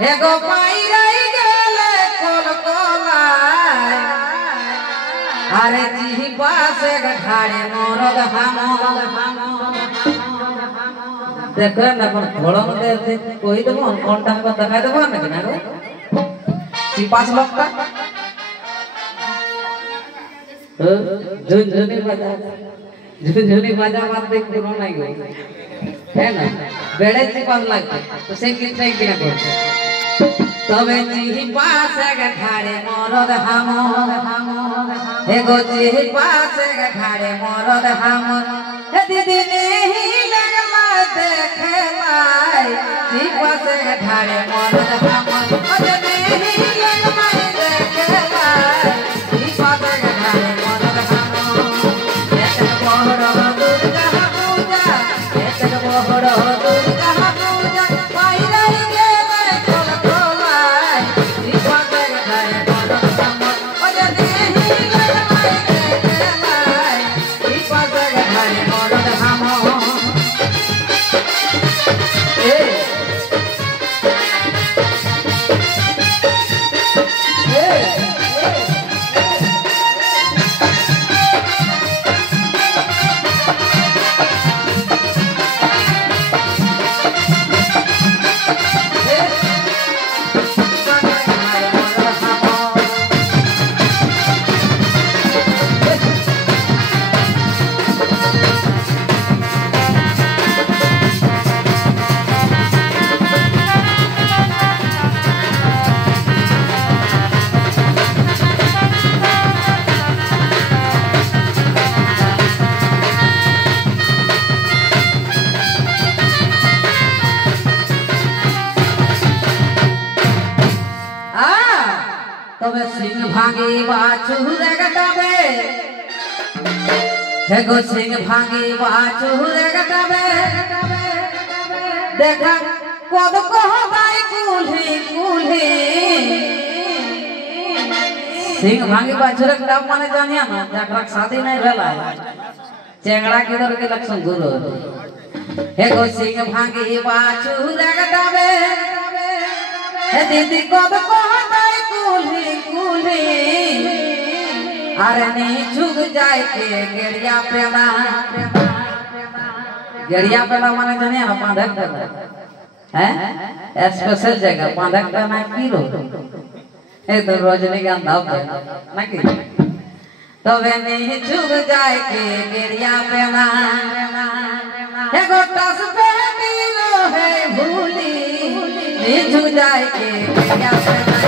हे गो पाइराई गेले कोलकोलाय अरे जी पासे घाड़े मोरद हम देखो ना अपन घोड़ों दे कोई तो कौन टाइम को दिखाई देबो ना कि ना रे सी 5 लाख का झुनझुनी बाजा बात देख पूरा नहीं गई है ना बेड़े से 5 लाख तो से कितना ही बिना को तबे जी पास घाड़े मोरद हम हे गो जी पास घाड़े मोरद हम हे दीदी नहीं लगला देखे माई जी पास घाड़े मोरद हम ओ दीदी नहीं लगला देखे माई जी पास घाड़े मोरद हम एक मोहरो दुर्गा पूजा एक मोहरो दुर्गा पूजा पाइराई गेले कोलकोलाय जी पास घाड़े मोरद हम ओ दीदी नहीं लगला देखे माई जी पास घाड़े मोरद हम तबे सिंह भागी बाछू रे गटाबे हे गो सिंह भागी बाछू रे गटाबे देखा कब को भाई कुल्ही कुल्ही सिंह भागी बाछू रे गटाब माने जानिया ना जकरा शादी नहीं भेला चेंगड़ा किधर के लक्षण गुरु हे गो सिंह भागी बाछू रे गटाबे हे दीदी कब को कुल्ही कुल्ही अरे नहीं झुक जाए के गेड़िया पेला माने जाने ना पांधक हैं स्पेशल जगह पांधक पेला की रो ए तो रजनीगंधा ना कि तो वे नहीं झुक जाए के गेड़िया पेला हे गोटा पे दिलो है भूली नहीं झुक जाए के गेड़िया पेला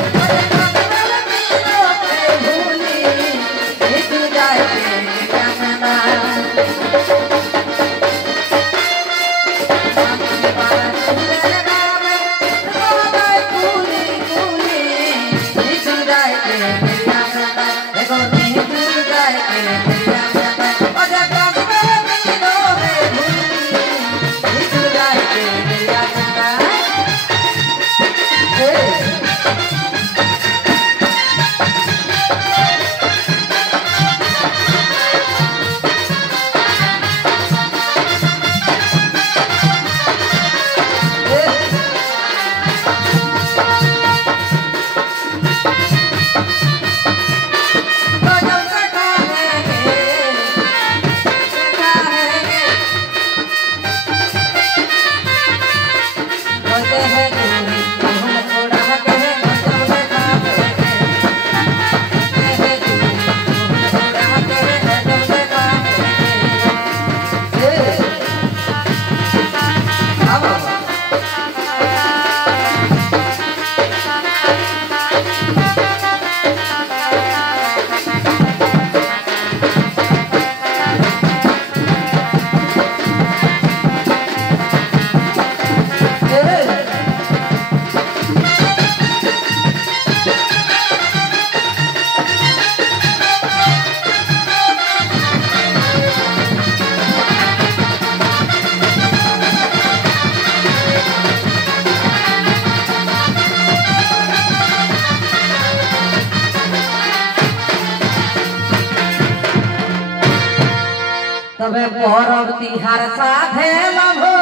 तबे परब तिहार साधे लभो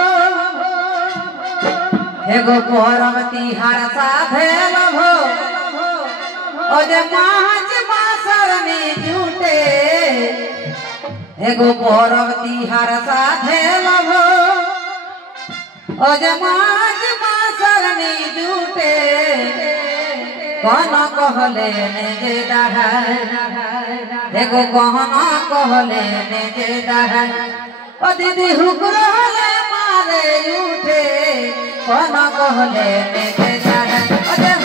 एगो परम तिहार साधे लभो ओजे माच मासरनी झूठे एगो परम तिहार साधे लभो ओजे माच मासरनी झूठे कौन कहले ने जे दहा एगो कहना कहले ने जे दहा ओ दीदी हुकरले मारे उठे कौन कहले ने जे दहा